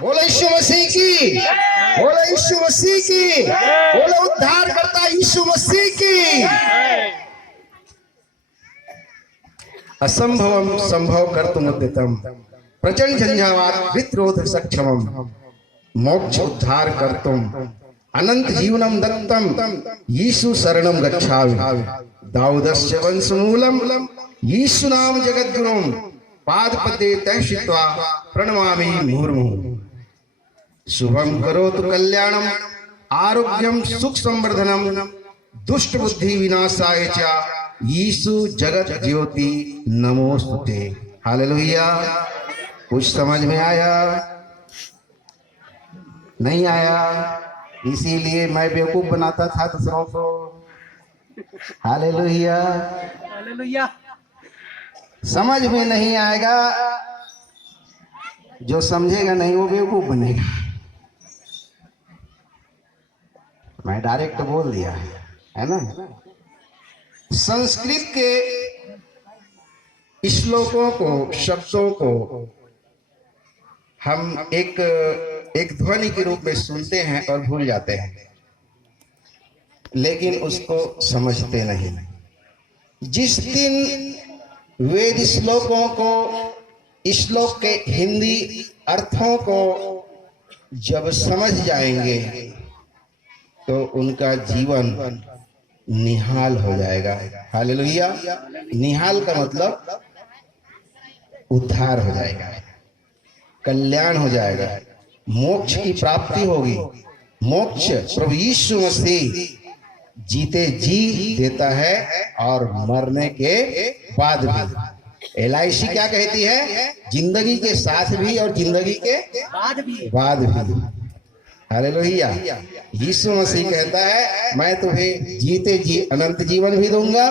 बोले यीशु मसीह की, बोले यीशु मसीह की, बोले उद्धार करता यीशु मसीह की। असंभवम संभव कर्तुमुद्यतम प्रचंड झंझावात वित्रोध सक्षमम मोक्ष उद्धार कर्तुम अनंत जीवनम दत्तम यीशु शरणम गच्छामि दाऊदस्य वंशमूलम यीशु नाम जगद्गुरुम पादपते तैषित्वा प्रणमामि मुहुर्मुहुः। शुभम करोतु कल्याणम आरोग्यम सुख संवर्धनम दुष्ट बुद्धि विनाशाय च यीशु जगत ज्योति नमोस्तुते। हालेलुया। कुछ समझ में आया? नहीं आया? इसीलिए मैं बेवकूफ बनाता था दूसरों को। हालेलुया। हालेलुया। समझ में नहीं आएगा, जो समझेगा नहीं वो बेवकूफ बनेगा। मैं डायरेक्ट बोल दिया है ना। संस्कृत के श्लोकों को, शब्दों को हम एक ध्वनि के रूप में सुनते हैं और भूल जाते हैं, लेकिन उसको समझते नहीं। जिस दिन वेद श्लोकों को, श्लोक के हिंदी अर्थों को जब समझ जाएंगे तो उनका जीवन निहाल हो जाएगा। हालेलुया। निहाल का मतलब उद्धार हो जाएगा, कल्याण हो जाएगा, मोक्ष की प्राप्ति होगी। मोक्ष प्रभु यीशु मसीह जीते जी देता है और मरने के बाद भी। LIC क्या कहती है? जिंदगी के साथ भी और जिंदगी के बाद भी। हालेलुया। यीशु मसीह कहता है मैं तुम्हें जीते जी अनंत जीवन भी दूंगा।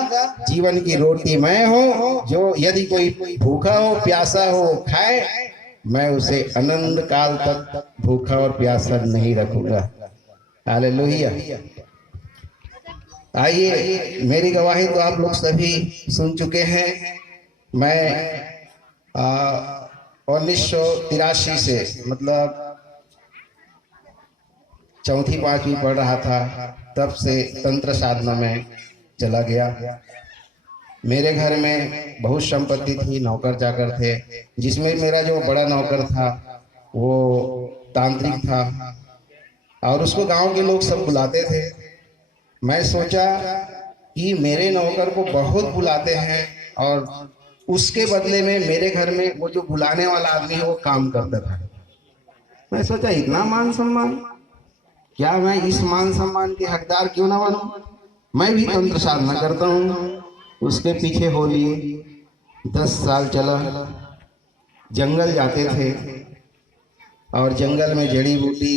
जीवन की रोटी मैं हूँ, जो यदि कोई भूखा हो प्यासा हो खाए, मैं उसे अनंत काल तक भूखा और प्यासा नहीं रखूंगा। हालेलुया। आइए, मेरी गवाही तो आप लोग सभी सुन चुके हैं। मैं 1983 से, मतलब चौथी पांचवी पढ़ रहा था, तब से तंत्र साधना में चला गया। मेरे घर में बहुत संपत्ति थी, नौकर चाकर थे, जिसमें मेरा जो बड़ा नौकर था वो तांत्रिक था और उसको गांव के लोग सब बुलाते थे। मैं सोचा कि मेरे नौकर को बहुत बुलाते हैं और उसके बदले में मेरे घर में वो जो बुलाने वाला आदमी है वो काम करता था। मैं सोचा इतना मान सम्मान, क्या मैं इस मान सम्मान के हकदार क्यों ना बनूं? मैं भी तंत्र साधना करता हूँ। उसके पीछे हो लिए 10 साल चला। जंगल जाते थे और जंगल में जड़ी बूटी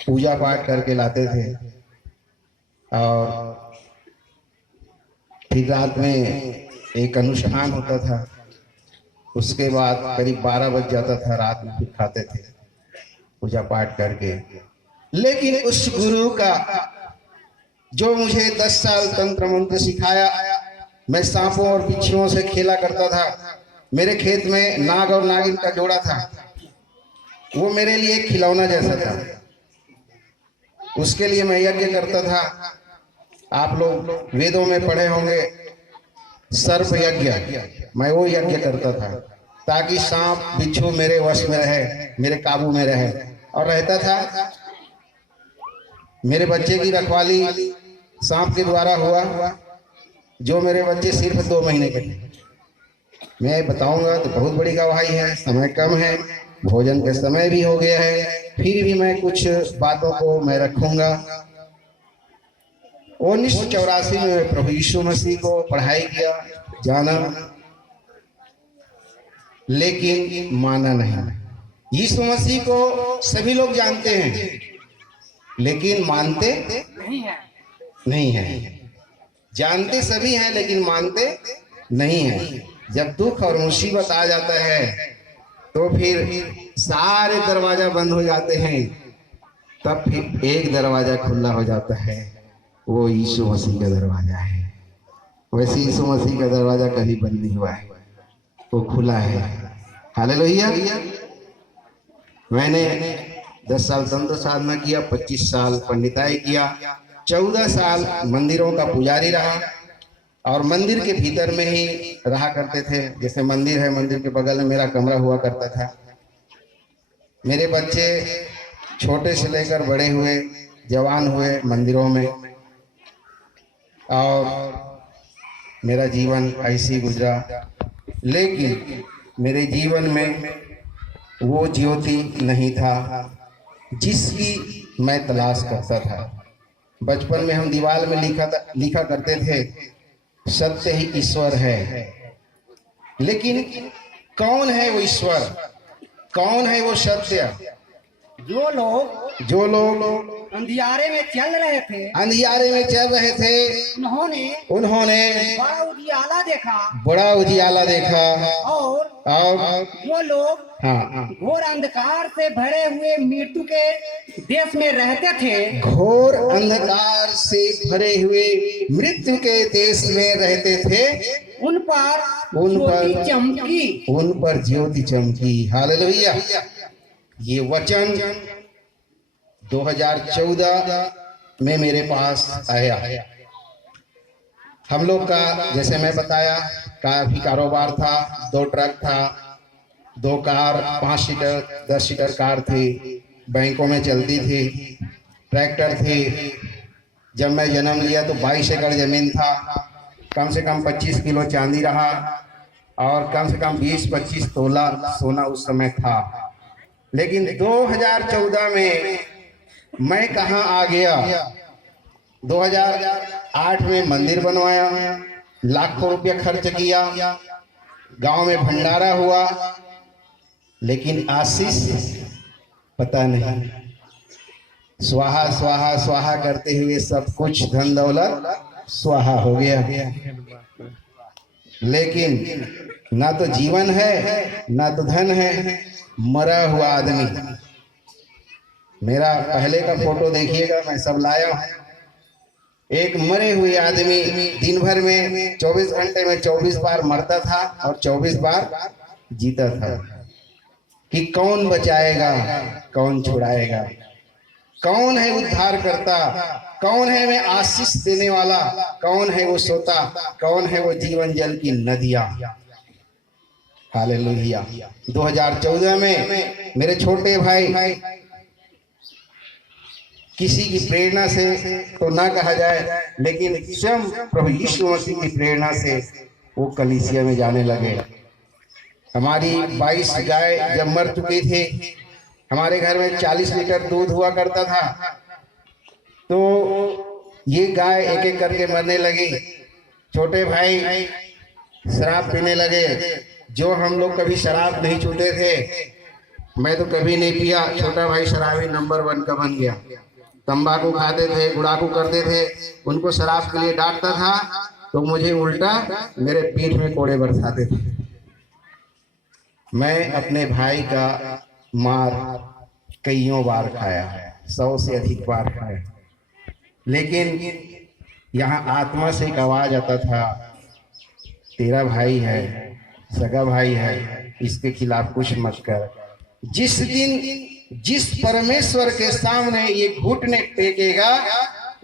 पूजा पाठ करके लाते थे और फिर रात में एक अनुष्ठान होता था। उसके बाद करीब 12 बज जाता था, रात में फिर खाते थे पूजा पाठ करके। लेकिन उस गुरु का जो मुझे 10 साल तंत्र मंत्र सिखाया, मैं सांपों और बिच्छुओं से खेला करता था। मेरे खेत में नाग और नागिन का जोड़ा था, वो मेरे लिए एक खिलौना जैसा था। उसके लिए मैं यज्ञ करता था। आप लोग वेदों में पढ़े होंगे सर्प यज्ञ, मैं वो यज्ञ करता था ताकि सांप बिच्छू मेरे वश में रहे, मेरे काबू में रहे। और रहता था मेरे बच्चे की रखवाली सांप के द्वारा हुआ, जो मेरे बच्चे सिर्फ 2 महीने के थे। मैं बताऊंगा तो बहुत बड़ी गवाही है, समय कम है, भोजन का समय भी हो गया है, फिर भी मैं कुछ बातों को मैं रखूंगा। 1984 में प्रभु यीशु मसीह को पढ़ाई किया, जाना, लेकिन माना नहीं। यीशु मसीह को सभी लोग जानते हैं लेकिन मानते नहीं है। जानते सभी हैं लेकिन मानते नहीं है। जब दुख और मुसीबत आ जाता है तो फिर सारे दरवाजा बंद हो जाते हैं, तब फिर एक दरवाजा खुला हो जाता है, वो यीशु मसीह का दरवाजा है। वैसे यीशु मसीह का दरवाजा कभी बंद नहीं हुआ है, वो खुला है। हालेलुया। मैंने 10 साल तंत्र साधना किया, 25 साल पंडिताई किया, 14 साल मंदिरों का पुजारी रहा और मंदिर के भीतर में ही रहा करते थे। जैसे मंदिर है, मंदिर के बगल में मेरा कमरा हुआ करता था। मेरे बच्चे छोटे से लेकर बड़े हुए, जवान हुए मंदिरों में, और मेरा जीवन ऐसे ही गुजरा। लेकिन मेरे जीवन में वो ज्योति नहीं था जिसकी मैं तलाश करता था। बचपन में हम दीवार में लिखा करते थे, सत्य ही ईश्वर है। लेकिन कौन है वो ईश्वर, कौन है वो सत्य? जो लोग अंधियारे में चल रहे थे, उन्होंने बड़ा उजियाला देखा। और जो लोग हाँ, घोर अंधकार से भरे हुए मृत्यु के देश में रहते थे, घोर अंधकार से भरे हुए मृत्यु के देश में रहते थे, उन पर ज्योति चमकी। हालेलुया। ये वचन 2014 में मेरे पास आया। हम लोग का, जैसे मैं बताया, काफी कारोबार था। 2 ट्रक था, 2 कार, 5 सीटर 10 सीटर कार थी, बैंकों में चलती थी, ट्रैक्टर थी। जब मैं जन्म लिया तो 22 एकड़ जमीन था, कम से कम 25 किलो चांदी रहा और कम से कम 20-25 तोला सोना उस समय था। लेकिन 2014 में मैं कहाँ आ गया? 2008 में मंदिर बनवाया, लाखों रुपया खर्च किया, गांव में भंडारा हुआ, लेकिन आशीष पता नहीं। स्वाहा स्वाहा स्वाहा करते हुए सब कुछ धन दौलत स्वाहा हो गया। लेकिन ना तो जीवन है, ना तो धन है, मरा हुआ आदमी। मेरा पहले का फोटो देखिएगा, मैं सब लाया हूं। एक मरे हुए आदमी दिन भर में 24 घंटे में 24 बार मरता था और 24 बार जीता था। कि कौन बचाएगा, कौन छुड़ाएगा, कौन है उद्धार करता, कौन है मैं आशीष देने वाला, कौन है वो सोता, कौन है वो जीवन जल की नदियां। हालेलुया। 2014 में मेरे छोटे भाई, किसी की प्रेरणा से तो ना कहा जाए, लेकिन स्वयं प्रभु यीशु मसीह की प्रेरणा से वो कलीसिया में जाने लगे। हमारी 22 गाय जब मर चुकी थी, हमारे घर में 40 लीटर दूध हुआ करता था, तो ये गाय एक एक करके मरने लगी। छोटे भाई शराब पीने लगे, जो हम लोग कभी शराब नहीं छूते थे। मैं तो कभी नहीं पिया, छोटा भाई शराबी नंबर 1 का बन गया। तंबाकू खाते थे, गुड़ाकू करते थे, उनको शराब के लिए डांटता था तो मुझे उल्टा मेरे पीठ में कोड़े बरसाते थे। मैं अपने भाई का मार कईयों बार खाया, 100 से अधिक बार खाया। लेकिन यहाँ आत्मा से एक आवाज आता था, तेरा भाई है, सगा भाई है, इसके खिलाफ कुछ मत कर। जिस दिन जिस परमेश्वर के सामने ये घुटने टेकेगा,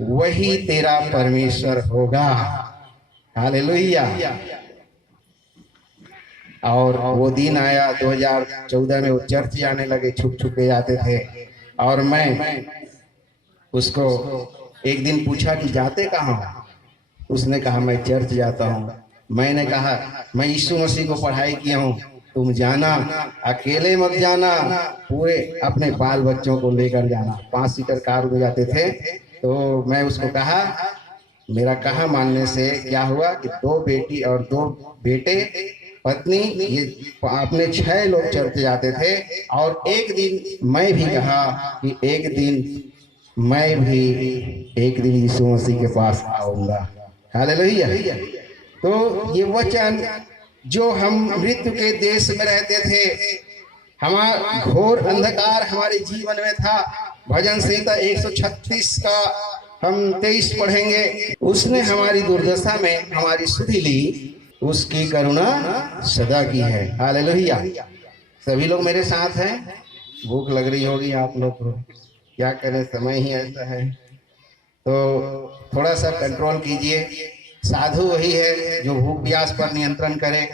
वही तेरा परमेश्वर होगा। हालेलुया। और वो दिन आया 2014 में, वो चर्च जाने लगे, छुप छुप के जाते थे। और मैं उसको एक दिन पूछा कि जाते कहाँ हो? उसने कहा मैं चर्च जाता हूँ। मैंने कहा मैं यीशु मसीह को पढ़ाई किया हूँ, तुम जाना, अकेले मत जाना, पूरे अपने बाल बच्चों को लेकर जाना। 5 सीटर कार में जाते थे। तो मैं उसको कहा, मेरा कहा मानने से क्या हुआ कि 2 बेटी और 2 बेटे, पत्नी, ये अपने 6 लोग चर्च जाते थे। और एक दिन मैं भी कहा कि एक दिन मैं भी एक दिन यीशु मसीह के पास आऊंगा। हालेलुया। तो ये वचन, जो हम मृत्यु के देश में रहते थे, हमारा घोर अंधकार हमारे जीवन में था। भजन संहिता 136 का हम 23 पढ़ेंगे। उसने हमारी दुर्दशा में हमारी सुधि ली, उसकी करुणा सदा की है। हालेलुया। सभी लोग मेरे साथ हैं। भूख लग रही होगी आप लोग को, क्या करें, समय ही ऐसा है। तो थोड़ा सा कंट्रोल कीजिए। साधु वही है जो भूख प्यास पर नियंत्रण करे।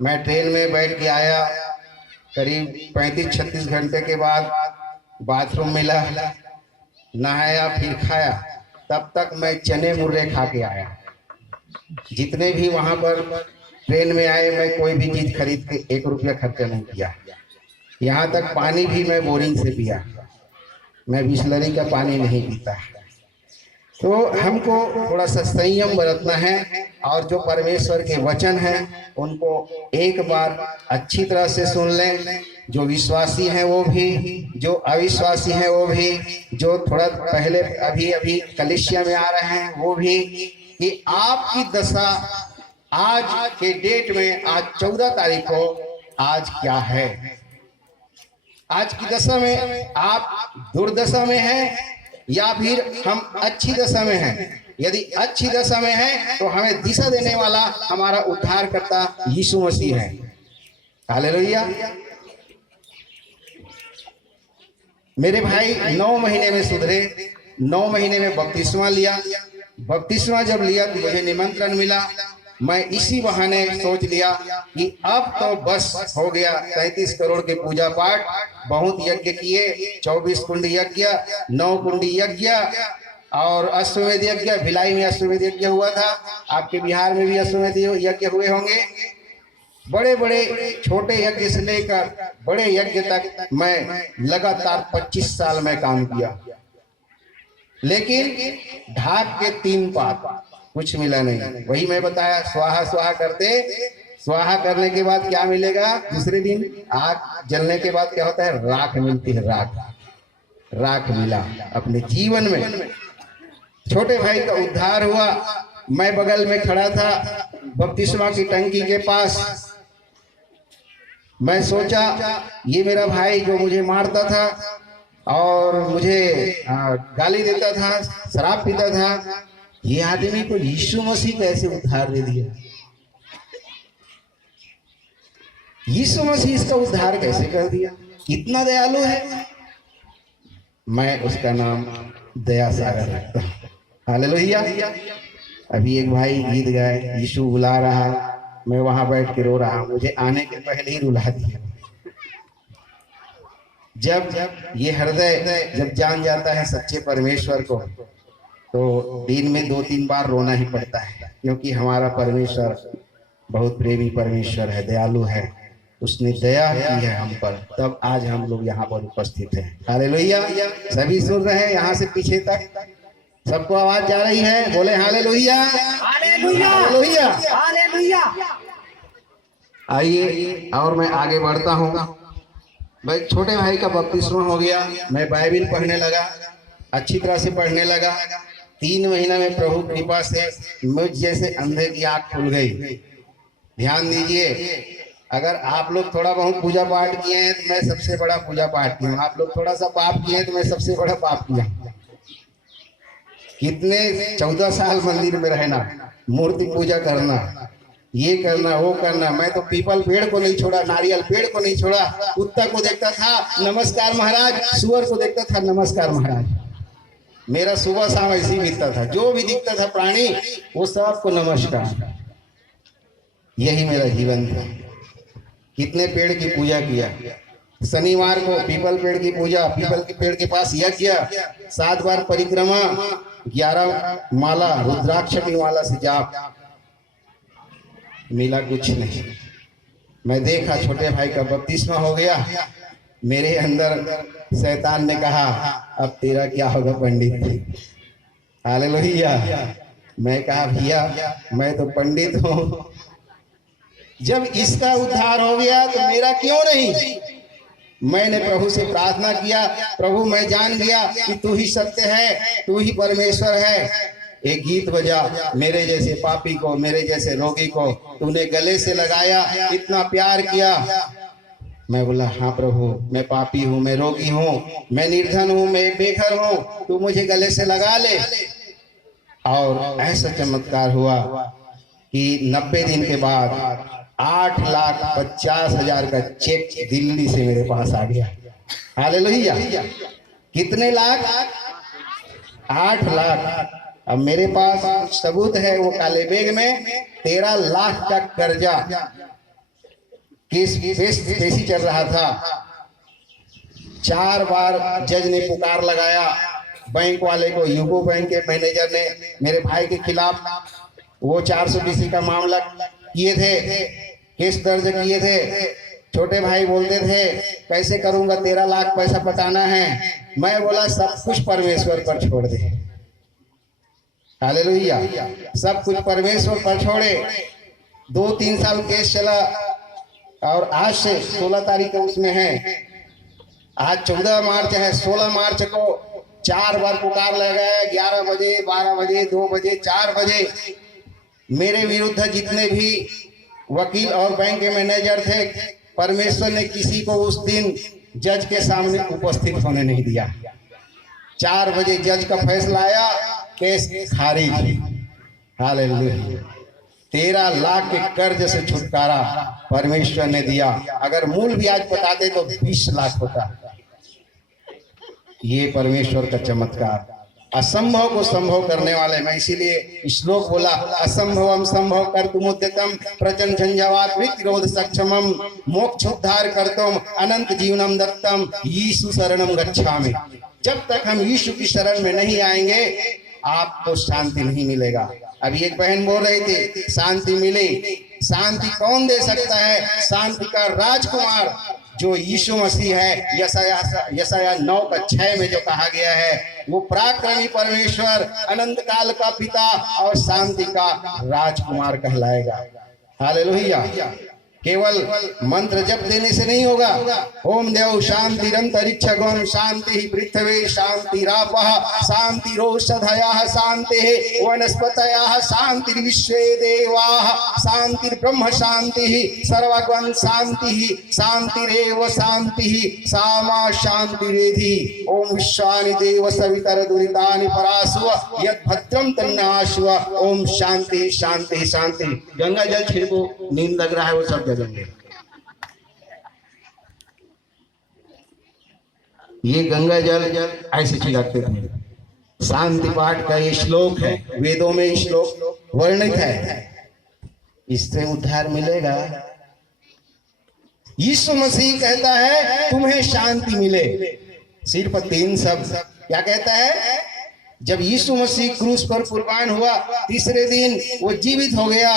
मैं ट्रेन में बैठ के आया, करीब 35-36 घंटे के बाद बाथरूम मिला, नहाया फिर खाया, तब तक मैं चने मुर्रे खा के आया। जितने भी वहां पर ट्रेन में आए, मैं कोई भी चीज खरीद के 1 रुपया खर्चा नहीं किया। यहाँ तक पानी भी मैं बोरिंग से पिया, मैं बिसलरी का पानी नहीं पीता। तो हमको थोड़ा सा संयम बरतना है, और जो परमेश्वर के वचन हैं उनको एक बार अच्छी तरह से सुन लें। जो विश्वासी हैं वो भी, जो अविश्वासी हैं वो भी, जो थोड़ा पहले अभी अभी कलीसिया में आ रहे हैं वो भी, कि आपकी दशा आज के डेट में, आज 14 तारीख को, आज क्या है। आज की दशा में आप दुर्दशा में हैं या फिर हम अच्छी दशा में हैं। यदि अच्छी दशा में है तो हमें दिशा देने वाला हमारा उद्धारकर्ता यीशु मसीह है। हालेलुया। मेरे भाई 9 महीने में सुधरे, 9 महीने में बपतिस्मा लिया। बपतिस्मा जब लिया तो मुझे निमंत्रण मिला। मैं इसी बहाने सोच लिया कि अब तो बस हो गया। 33 करोड़ के पूजा पाठ, बहुत यज्ञ किए, 24 कुंड यज्ञ, 9 कुंडी यज्ञ और अश्वमेध यज्ञ। भिलाई में अश्वमेध यज्ञ हुआ था, आपके बिहार में भी अश्वमेध यज्ञ हुए होंगे। बड़े बड़े छोटे यज्ञ से लेकर बड़े यज्ञ तक मैं लगातार 25 साल में काम किया, लेकिन ढाक के 3 पात, कुछ मिला नहीं। वही मैं बताया, स्वाहा स्वाहा करते, स्वाहा करने के बाद क्या मिलेगा, दूसरे दिन आग जलने के बाद क्या होता है, राख मिलती है। राख मिला अपने जीवन में। छोटे भाई का उद्धार हुआ। मैं बगल में खड़ा था बपतिस्मा की टंकी के पास। मैं सोचा ये मेरा भाई जो मुझे मारता था और मुझे गाली देता था, शराब पीता था, ये आदमी को यीशु मसीह कैसे उद्धार दे दिया। यीशु मसीह इसका उद्धार कैसे कर दिया, इतना दयालु है। मैं उसका नाम दया सागर रखता हूँ। हालेलुया। अभी एक भाई गीत गाए, यीशु बुला रहा, मैं वहां बैठ के रो रहा हूं, मुझे आने के पहले ही रुला दिया। जब ये हृदय जब जान जाता है सच्चे परमेश्वर को, तो दिन में 2-3 बार रोना ही पड़ता है, क्योंकि हमारा परमेश्वर बहुत प्रेमी परमेश्वर है, दयालु है। उसने दया की है हम पर, तब आज हम लोग यहाँ पर उपस्थित हैं। हालेलुया। सभी सुन रहे हैं, यहाँ से पीछे तक सबको आवाज जा रही है, बोले हालेलुया, हालेलुया, हालेलुया, हालेलुया। आइए और मैं आगे बढ़ता हूँ। भाई छोटे भाई का बपतिस्मा हो गया, मैं बाइबिल पढ़ने लगा, अच्छी तरह से पढ़ने लगा। 3 महीना में प्रभु कृपा से मुझ जैसे अंधे की आंख खुल गई। ध्यान दीजिए, अगर आप लोग थोड़ा बहुत पूजा पाठ किए हैं तो मैं सबसे बड़ा पूजा पाठ किया हूँ। आप लोग थोड़ा सा पाप किए हैं तो मैं सबसे बड़ा पाप किया। कितने 14 साल मंदिर में रहना, मूर्ति पूजा करना, ये करना वो करना। मैं तो पीपल पेड़ को नहीं छोड़ा, नारियल पेड़ को नहीं छोड़ा। कुत्ता को देखता था नमस्कार महाराज, सुअर को देखता था नमस्कार महाराज। मेरा सुबह शाम ऐसे ही बीतता था, जो भी दिखता था प्राणी वो सबको नमस्कार। यही मेरा जीवन था। कितने पेड़ की पूजा किया। शनिवार को पीपल पेड़ की पूजा, पीपल के पेड़ के पास यज्ञ, 7 बार परिक्रमा, 11 माला रुद्राक्ष की माला से जाप। मिला कुछ नहीं। मैं देखा छोटे भाई का बपतिस्मा हो गया। मेरे अंदर शैतान ने कहा अब तेरा क्या होगा पंडित। हालेलुया। मैं कहा भैया मैं तो पंडित हूँ, जब इसका उद्धार हो गया तो मेरा क्यों नहीं। मैंने प्रभु से प्रार्थना किया, प्रभु मैं जान गया कि तू ही सत्य है, तू ही परमेश्वर है। एक गीत बजा, मेरे जैसे पापी को, मेरे जैसे रोगी को तूने गले से लगाया, इतना प्यार किया। मैं बोला हाँ प्रभु, मैं पापी हूँ, मैं रोगी हूँ, मैं निर्धन हूँ, मैं बेघर हूँ, तू मुझे गले से लगा ले। और ऐसा चमत्कार हुआ कि 90 दिन के बाद 8,50,000 का चेक दिल्ली से मेरे पास आ गया। हालेलुया। कितने लाख? 8 लाख। अब मेरे पास सबूत है, वो काले बैग में 13 लाख का कर्जा केसी चल रहा था। 4 बार जज ने पुकार लगाया बैंक वाले को, यूको बैंक के मैनेजर ने मेरे भाई के खिलाफ वो 420 का मामला किए थे, केस दर्ज किए थे। छोटे भाई बोलते थे कैसे करूंगा, 13 लाख पैसा पटाना है। मैं बोला सब कुछ परमेश्वर पर छोड़ दे। हालेलुया। सब कुछ परमेश्वर पर छोड़े। 2-3 साल केस चला और आज से 16 तारीख को उसमें है, आज 14 मार्च है। 16 मार्च को 4 बार पुकार लगाया, 11 बजे, 12 बजे, 2 बजे, 4 बजे। मेरे विरुद्ध जितने भी वकील और बैंक के मैनेजर थे, परमेश्वर ने किसी को उस दिन जज के सामने उपस्थित होने नहीं दिया। 4 बजे जज का फैसला आया, केस खारिज। हालेलुया। 13 लाख के कर्ज से छुटकारा परमेश्वर ने दिया। अगर मूल ब्याज बताते तो 20 लाख होता। ये परमेश्वर का चमत्कार, असंभव को संभव करने वाले। मैं इसीलिए श्लोक बोला, असंभवम संभव कर्तुमुद्यतम प्रचंड झंझावात विरोध सक्षमम मोक्ष उद्धार कर्तुम अनंत जीवनम दत्तम यीशु शरणम गच्छामि। जब तक हम यीशु की शरण में नहीं आएंगे आपको शांति नहीं मिलेगा। अभी एक बहन बोल रही थी शांति मिली। शांति कौन दे सकता है? शांति का राजकुमार जो यीशु मसीह है। यशाया 9:6 में जो कहा गया है, वो पराक्रमी परमेश्वर, अनंत काल का पिता और शांति का राजकुमार कहलाएगा। हालेलुया। केवल मंत्र जप देने से नहीं होगा। ओम देव शांति अंतरिक्ष गण शांति पृथ्वी शांति रापः शांति रोषधयः शांति वनस्पतयः शांति विश्वे देवाः शांति ब्रह्म शांति सर्वगण शांति शांतिरेव शांति सामा शांतिरेधि। ओम विश्वानि देव सवितर दुरितानि परासुव यत् भद्रम तन्नाशुव। ओम शांति शांति शांति। गंगा जल छिड़को, नींद लग रहा है वो सब जगेंगे। ये गंगा जल ऐसे छिड़कते थे। शांति पाठ का ये श्लोक है, वेदों में ये श्लोक वर्णित है। इससे उद्धार मिलेगा। यीशु मसीह कहता है तुम्हें शांति मिले। सिर्फ 3 शब्द। क्या कहता है? जब यीशु मसीह क्रूस पर कुर्बान हुआ, तीसरे दिन वो जीवित हो गया।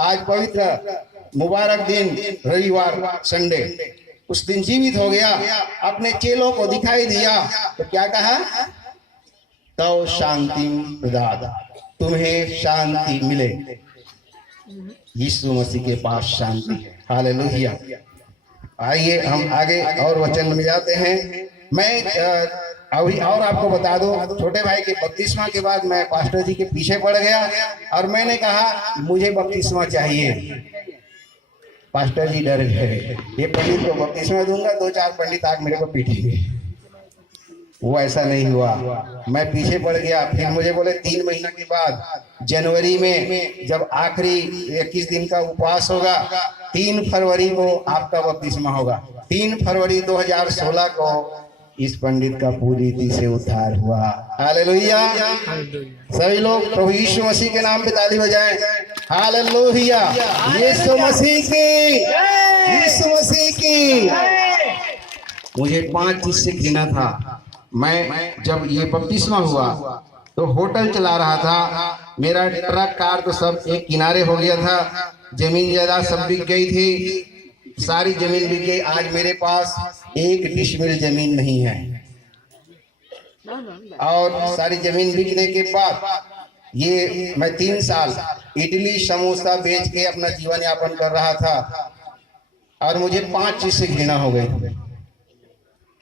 आज पवित्र मुबारक दिन, रविवार, संडे, उस दिन जीवित हो गया, अपने चेलों को दिखाई दिया। तो क्या कहा? तो शांति प्रदात, तुम्हें शांति मिले। यीशु मसीह के पास शांति है। हालेलुया। आइए हम आगे और वचन में जाते हैं। मैं अभी और आपको बता दो, छोटे भाई के बपतिस्मा के बाद मैं पास्टर जी के पीछे पड़ गया और मैंने कहा मुझे बपतिस्मा चाहिए। पास्टर जी डर गए, ये पंडित को बपतिस्मा दूंगा, 2-4 पंडित आग मेरे को पीटेंगे। वो ऐसा नहीं हुआ, मैं पीछे पड़ गया। फिर मुझे बोले 3 महीना के बाद जनवरी में जब आखिरी 21 दिन का उपवास होगा, 3 फरवरी को आपका बपतिस्मा होगा। 3 फरवरी 2016 को इस पंडित का पूरी रीति से उद्धार हुआ। हालेलुया। सभी लोग प्रभु यीशु मसीह के नाम पे ताली बजाएं। हालेलुया। यीशु मसीह की, यीशु मसीह की। मुझे 5 चीज से घृणा था। मैं जब ये बपतिस्मा हुआ तो होटल चला रहा था। मेरा ट्रक कार तो सब एक किनारे हो गया था। जमीन जायदाद सब बिक गई थी, सारी जमीन बिक गई। आज मेरे पास 1 डिसमिल जमीन नहीं है। और सारी जमीन बिकने के बाद ये मैं 3 साल इडली समोसा बेच के अपना जीवन यापन कर रहा था। और मुझे 5 चीज से घृणा हो गई,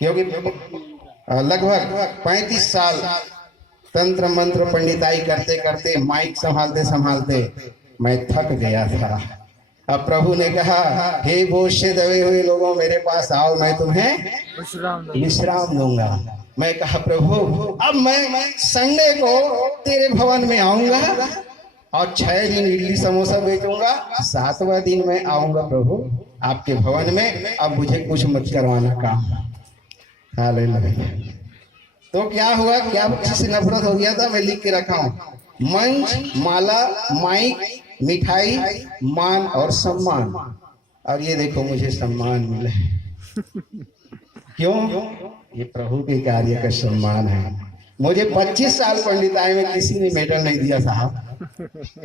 क्योंकि लगभग 35 साल तंत्र मंत्र पंडिताई करते करते, माइक संभालते संभालते मैं थक गया था। अब प्रभु ने कहा, हे बोझ से दबे हुए लोगों मेरे पास आओ, मैं तुम्हें विश्राम दूंगा। मैं कहा प्रभु अब मैं संडे को तेरे भवन में आऊंगा और 6 दिन इडली समोसा बेचूंगा, 7वां दिन में आऊंगा प्रभु आपके भवन में। अब मुझे कुछ मत करवाना काम। हालेलुया। तो क्या हुआ, क्या किसी से नफरत हो गया था, मैं लिख के रखा हूं, मंच, माला, माइक, मिठाई, मान और सम्मान। और ये देखो मुझे सम्मान मिला है। क्यों? ये प्रभु के कार्य का सम्मान है। मुझे 25 साल पंडिताई में किसी ने मेडल नहीं दिया साहब,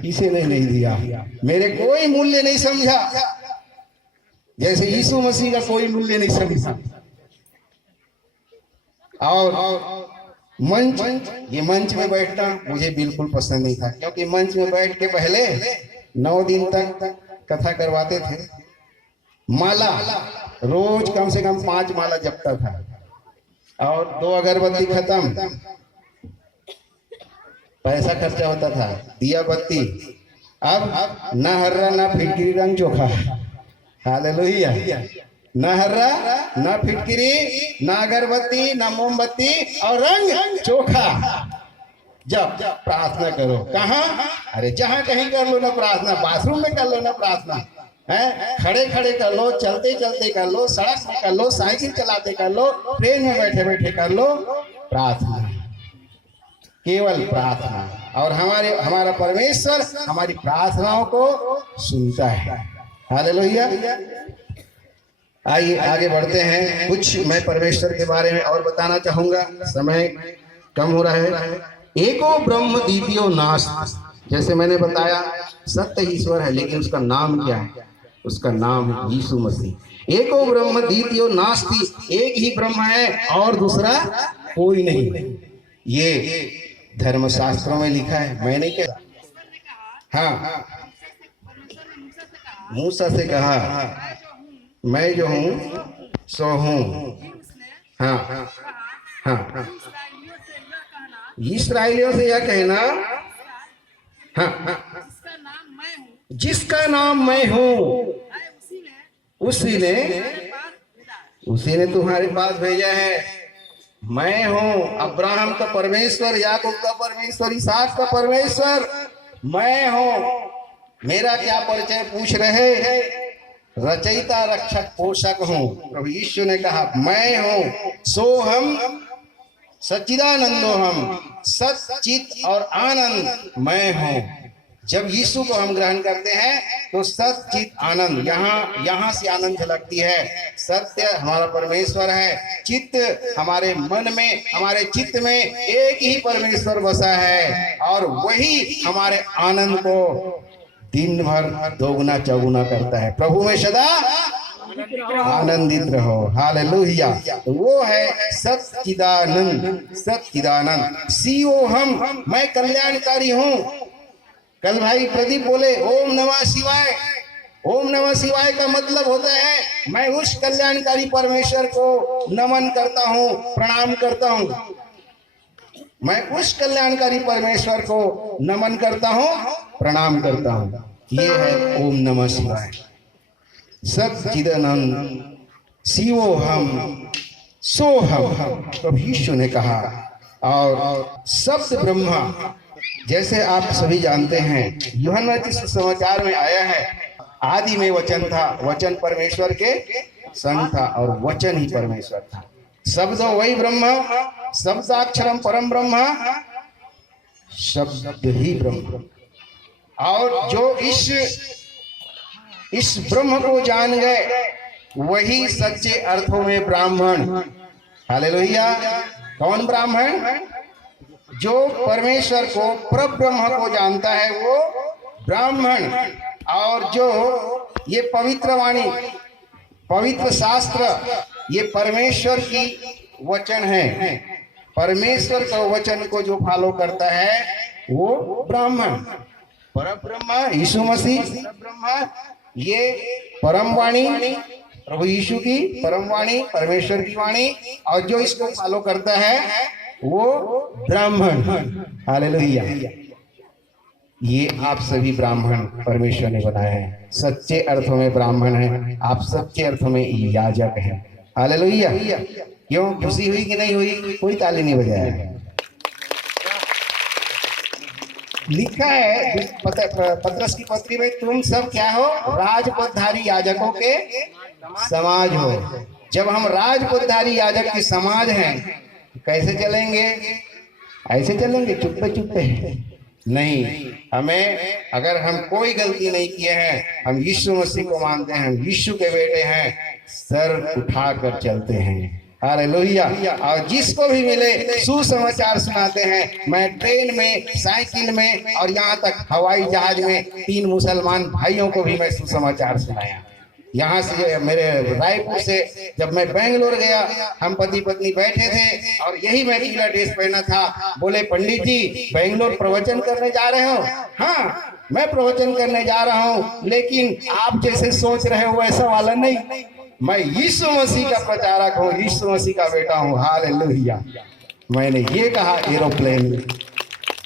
किसी ने नहीं दिया, मेरे कोई मूल्य नहीं समझा, जैसे यीशु मसीह का कोई मूल्य नहीं समझा। और मंच, ये मंच में बैठना मुझे बिल्कुल पसंद नहीं था, क्योंकि मंच में बैठ के पहले 9 दिन तक कथा करवाते थे। माला, रोज कम से कम 5 माला जपता था, और 2 अगरबत्ती खत्म, पैसा खर्चा होता था, दिया बत्ती। अब ना हर्रा ना फिटकिरी, रंग चोखा। हालेलुया। ना हर्रा ना फिटकिरी ना अगरबत्ती ना मोमबत्ती, और रंग चोखा। जब प्रार्थना करो, कहाँ? अरे जहां कहीं कर लो ना प्रार्थना, बाथरूम में कर लो ना प्रार्थना, है खड़े खड़े कर लो, चलते चलते कर लो, सड़क में कर लो, साइकिल चलाते कर लो, ट्रेन में बैठे बैठे कर लो प्रार्थना, केवल प्रार्थना। और हमारा परमेश्वर हमारी प्रार्थनाओं को सुनता है। हालेलुया। आइए आगे बढ़ते हैं। कुछ मैं परमेश्वर के बारे में और बताना चाहूंगा, समय कम हो रहा है। एको ब्रह्म द्वितीयो नास्ति, जैसे मैंने बताया सत्य ईश्वर है, लेकिन उसका नाम क्या है? उसका नाम है यीशु मसीह। एको ब्रह्म द्वितीयो नास्ति, एक ही ब्रह्म है और दूसरा कोई नहीं। ये धर्मशास्त्रों में लिखा है, मैं नहीं कह। हाँ, मूसा से कहा, मैं जो हूँ सो हूँ। हाँ हाँ, इस्राएलियों से यह कहना, हाँ, जिसका नाम मैं हूँ उसी ने तुम्हारे पास भेजा है। मैं हूँ अब्राहम का परमेश्वर, याकूब का परमेश्वर, इसहाक का परमेश्वर मैं हूँ। मेरा क्या परिचय पूछ रहे हैं? रचयिता, रक्षक, पोषक हूँ। प्रभु यीशु ने कहा मैं हूँ, सो हम सच्चिदानंदो, हम सच्चित और आनंद मैं हूँ। जब यीशु को हम ग्रहण करते हैं तो सच्चित आनंद, यहाँ से आनंद झलकती है। सत्य हमारा परमेश्वर है, चित्त हमारे मन में, हमारे चित्त में एक ही परमेश्वर बसा है, और वही हमारे आनंद को दिन भर दोगुना चौगुना करता है। प्रभु में सदा आनंदित रहो। हालेलुया। तो वो है सच्चिदानंद, सच्चिदानंद। सीओ हम, मैं कल्याणकारी हूँ। कल भाई प्रदीप बोले ओम नमः शिवाय। ओम नमः शिवाय का मतलब होता है मैं उस कल्याणकारी परमेश्वर को नमन करता हूँ, प्रणाम करता हूँ। मैं उस कल्याणकारी परमेश्वर को नमन करता हूँ, प्रणाम करता हूँ। ये है ओम नमः शिवाय। सच्चिदानंद, शिवो हम, सो हम, प्रभु यीशु ने कहा। और शब्द ब्रह्मा, जैसे आप सभी जानते हैं, यूहन्ना के सुसमाचार में आया है, आदि में वचन था, वचन परमेश्वर के संग था, और वचन ही परमेश्वर था। शब्दो वही ब्रह्म, शब्दाक्षरम परम ब्रह्म, शब्द ही ब्रह्म। और जो इस ब्रह्म को जान गए वही सच्चे अर्थों में ब्राह्मण। हालेलुया। कौन ब्राह्मण? जो परमेश्वर को, परब्रह्म को जानता है वो ब्राह्मण। और जो ये पवित्र वाणी, पवित्र शास्त्र, ये परमेश्वर की वचन है, परमेश्वर का वचन को जो फॉलो करता है वो ब्राह्मण। परब्रह्म यीशु मसीह ब्रह्म, ये परम वाणी प्रभु यीशु की परम वाणी, परमेश्वर की वाणी, और जो इसको फॉलो करता है वो ब्राह्मण। हालेलुया। ये आप सभी ब्राह्मण परमेश्वर ने बनाया है, सच्चे अर्थों में ब्राह्मण है, आप सच्चे अर्थों में याजक हैं। हालेलुया। क्यों खुशी हुई कि नहीं हुई? कोई ताली नहीं बजाया। लिखा है पत्रस की पत्री में, तुम सब क्या हो? राजपदधारी याजकों के समाज हो। जब हम राजपुतधारी याजक की समाज हैं, कैसे चलेंगे? ऐसे चलेंगे चुप्पे चुप्पे? नहीं, हमें, अगर हम कोई गलती नहीं किए हैं, हम यीशु मसीह को मानते हैं, हम यीशु के बेटे हैं, सर उठाकर चलते हैं। हालेलुया। और जिसको भी मिले सुसमाचार सुनाते हैं। मैं ट्रेन में, साइकिल में और यहाँ तक हवाई जहाज में 3 मुसलमान भाइयों को भी मैं सुसमाचार सुनाया। यहाँ से, मेरे रायपुर से जब मैं बेंगलोर गया, हम पति पत्नी बैठे थे और यही मैं पीला ड्रेस पहना था। बोले, पंडित जी बेंगलोर प्रवचन करने जा रहे हो? हाँ, मैं प्रवचन करने जा रहा हूँ, लेकिन आप जैसे सोच रहे हो वैसा वाला नहीं। मैं यीशु मसीह का प्रचारक हूँ, यीशु मसीह का बेटा हूँ। हालेलुया। मैंने ये कहा एरोप्लेन में।